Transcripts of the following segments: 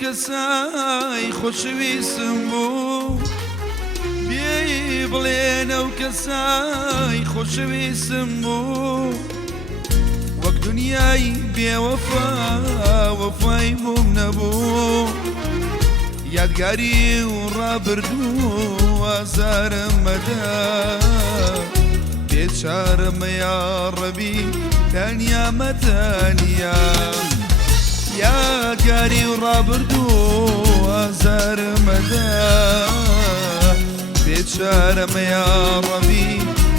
کەسای خۆشەویستم بوو پێی بڵێنە و کەسای خۆشەویستم بوو وەک دنیای بێوەفا وەفای بووم نەبوو یادگاری و ڕابردوو ئازارم مەدە بێچارەمە یا ڕەبی تەنیامە تەنیا یادگاری و ڕابردوو ئازارم مەدە بێچارەمە یا ڕەبی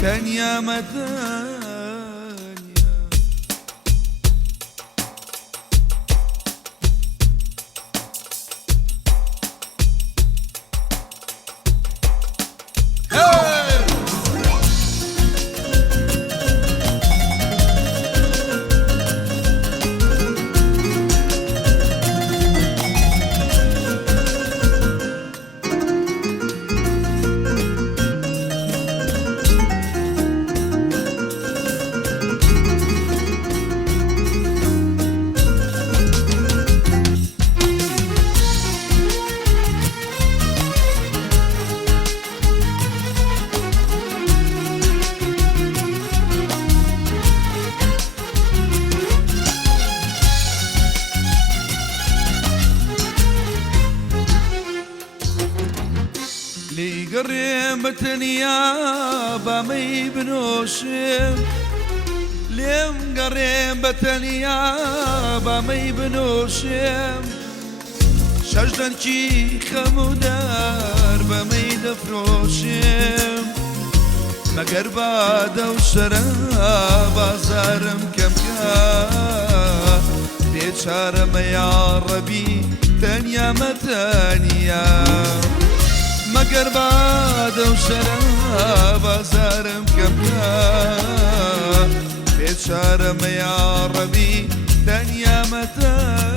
تەنیامە تەنیا گەڕێم بە تەنیا بامەی بنۆشم لێم گەڕێم بە تەنیا بامەی بنۆشم شەش دەنکی خەم و دار بەمەی دەفرۆشم مەگەر بادە و شەراب بازارم کەمکە بێچارەمە یا ڕەبی تەنیامە تەنیا مەگەر بادە و شەراب بازارم کەمکە بێچارەمە یا ڕەبی تەنیامە تەنیا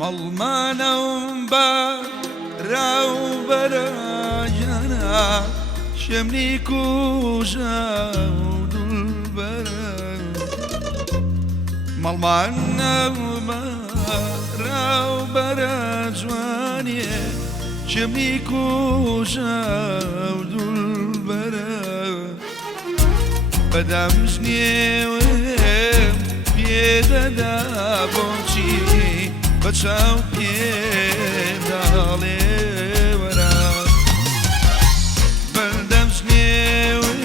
مەڵمانەوم بە ڕاوبەرەجانە شەمنی کوژە و دولبەرە مەڵمانەوم بە ڕاوبەرە جوانێ شەمنی کوژە و دولبەرە بەدەمژنێوم پێدەدا بۆچی بەچاو پێم داڵێ وەرە بەردەمژنێوم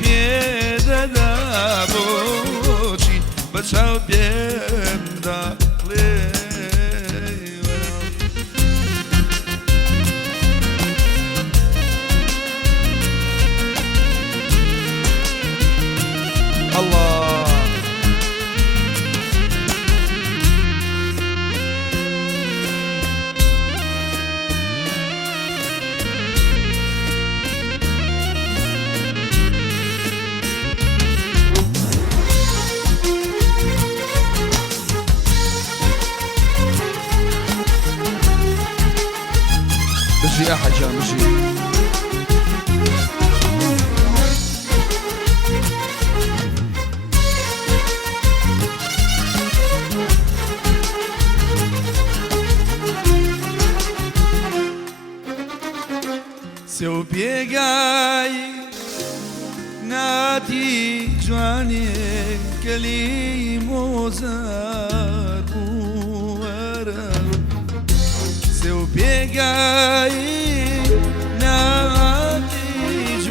پێدەدا بۆچی بەچاو پێم داڵێ يا حجام مجيب سو بيجاي ناتي جواني كليم وزار ورا سو بيجاي ناتي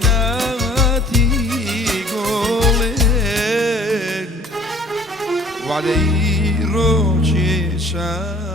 تمناتي قولين وعلي روشي شان